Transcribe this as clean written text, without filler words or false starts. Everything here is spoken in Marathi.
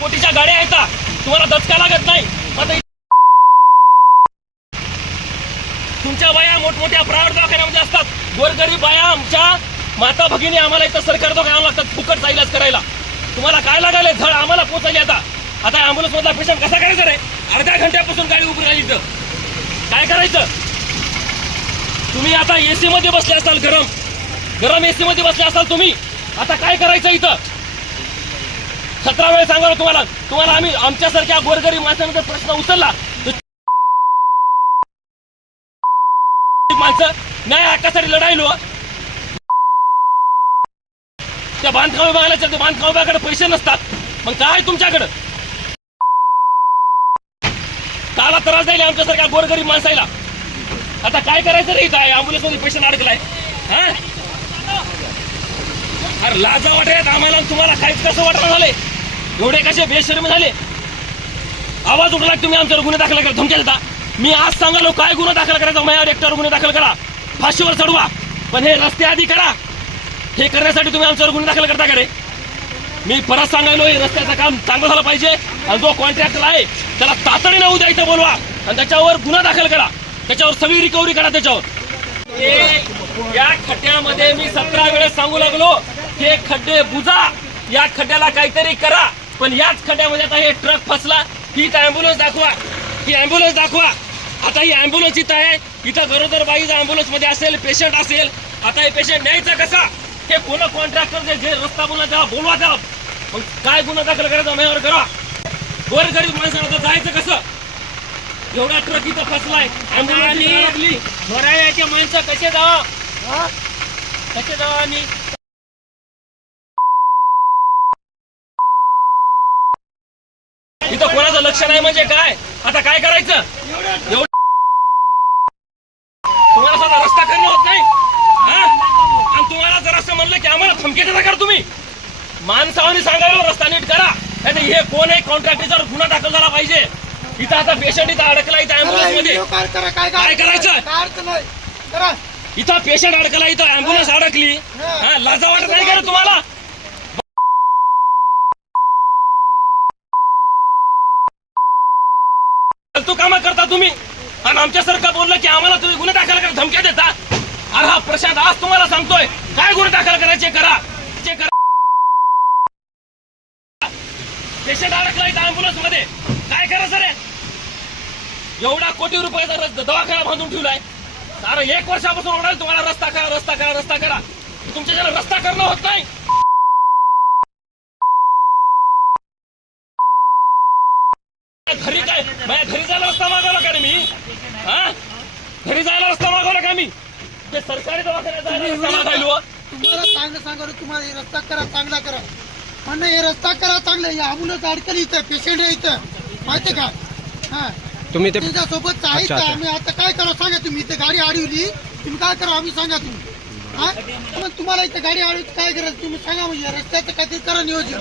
कोटीच्या गाड्या आहेत, तुम्हाला दचका लागत नाही. तुमच्या बाया मोठमोठ्या प्रायव्हेट दवाखान्यामध्ये असतात. गोरगरीब बाया आमच्या माता भगिनी आम्हाला इथं सरकार दवाखान्यात लागतात फुकट इलाज करायला. तुम्हाला काय लागायला झळ आम्हाला पोहोचली. आता अँब्युलन्स मधला पेशंट कसा करायचा रे? अर्ध्या घंट्यापासून गाडी उभी राहिली इथं. काय करायचं? तुम्ही आता एसी मध्ये बसले असाल, गरम एसी मध्ये बसले असाल तुम्ही. आता काय करायचं इथं? 17 वेळ सांगा तुम्हाला आम्ही आमच्यासारख्या गोरगरीब माणसांचा प्रश्न उचलला माणसं न्याय हक्कासाठी लढायलो. त्या बांधकाम विभागाला चलते, बांधकाम विभागाकडे पैसे नसतात. मग काय तुमच्याकडं? काला त्रास द्यायला आमच्यासारख्या गोरगरीब माणसाला. आता काय करायचं रे? इथं अँब्युलन्स मध्ये पेशंट अडकलाय. हा अरे लाजा वाटत आम्हाला, तुम्हाला काहीच कसं वाटणं झाले? एवढे कसे बेशर्मी झाले? आवाज उठला तुम्ही आमच्यावर गुन्हे दाखल करा, धमक्या देता. मी आज सांगालो काय गुन्हा दाखल करायचा, माझ्यावर एकट्यावर गुन्हे दाखल करा, फाशीवर चढवा. पण हे रस्ते आधी करा. हे करण्यासाठी तुम्ही आमच्यावर गुन्हे दाखल करता का रे? मी परत सांगायलो हे रस्त्याचं काम चांगलं झालं पाहिजे. आणि जो कॉन्ट्रॅक्टर आहे त्याला तातडीने उद्या इथं बोलवा आणि त्याच्यावर गुन्हा दाखल करा, त्याच्यावर सगळी रिकव्हरी करा त्याच्यावर. या खड्ड्यामध्ये मी 17 वेळेस सांगू लागलो हे खड्डे बुजा, या खड्ड्याला काहीतरी करा. पण याच खड्ड्यामध्ये आता हे ट्रक फसला. ही अँब्युलन्स दाखवा, ही अँब्युलन्स दाखवा. आता ही अँब्युलन्स इथं आहे, इथं गरोदर बाई अँब्युलन्स मध्ये असेल, पेशंट असेल. आता हे पेशंट न्यायचं कसा? हे कोण कॉन्ट्रॅक्टर जे रस्ता बोलला त्याला बोलवा त्याला. मग काय गुन्हा दाखल करायचा माझ्यावर करा. गोरगरीब माणसाला जायचं कसं? एवढा ट्रक इथं फसलाय, अँब्युलन्स भरायचे माणसं कसे जावा, कसे जावा आम्ही? इथं कोणाचं लक्ष नाही म्हणजे काय? आता काय करायचं? एवढं तुम्हाला साधा रस्ता करणं होत नाही. आणि तुम्हाला जर असं म्हणलं की आम्हाला धमकी देता का तुम्ही? माणसावानी सांगायला रस्ता नीट करा. हे कोण आहे कॉन्ट्रॅक्टरवर गुन्हा दाखल झाला पाहिजे. इथं आता पेशंट इथं अडकला, इथं अँब्युलन्स मध्ये काय करायचं? इथं पेशंट अडकला, इथं अँब्युलन्स अडकली. लाजा वाटत नाही का रे तुम्हाला? फालतू कामं करता तुम्ही. आणि आमच्यासारखं बोललं की आम्हाला तुम्ही गुन्हे दाखल करा, धमक्या देता. अरे हा प्रशांत आज तुम्हाला सांगतोय काय गुन्हे दाखल करायचे करा. पेशंट अडकला इथं अँब्युलन्स मध्ये, काय करायचं रे? एवढा कोटी रुपयाचा दवाखाना बांधून ठेवलाय. अरे 1 वर्षापासून ओरडाल तुम्हाला रस्ता करा, रस्ता करा, रस्ता करा. तुमच्या ज्याला रस्ता करणं होत नाही. घरी काय माझ्या घरी जायला रस्ता मागवला का रे मी? घरी जायला रस्ता मागवला का मी? ते सरकारी दवाखान्यात जायला रस्ता मागायलो. तुम्हाला चांगलं सांगा, तुम्हाला हे रस्ता करा, चांगला करा. म्हणणं हे रस्ता करा चांगलं. हे अँब्युलन्स अडकली इथं, पेशंट आहे इथं, माहिती का? हा तुम्ही ते सोबत आहे. आम्ही आता काय करा सांगा तुम्ही? इथं गाडी अडवली, तुम्ही काय करा आम्ही सांगा तुम्ही. मग तुम्हाला इथं गाडी अडवली काय करायचं तुम्ही सांगा. म्हणजे रस्त्याचं काहीतरी करा नियोजन.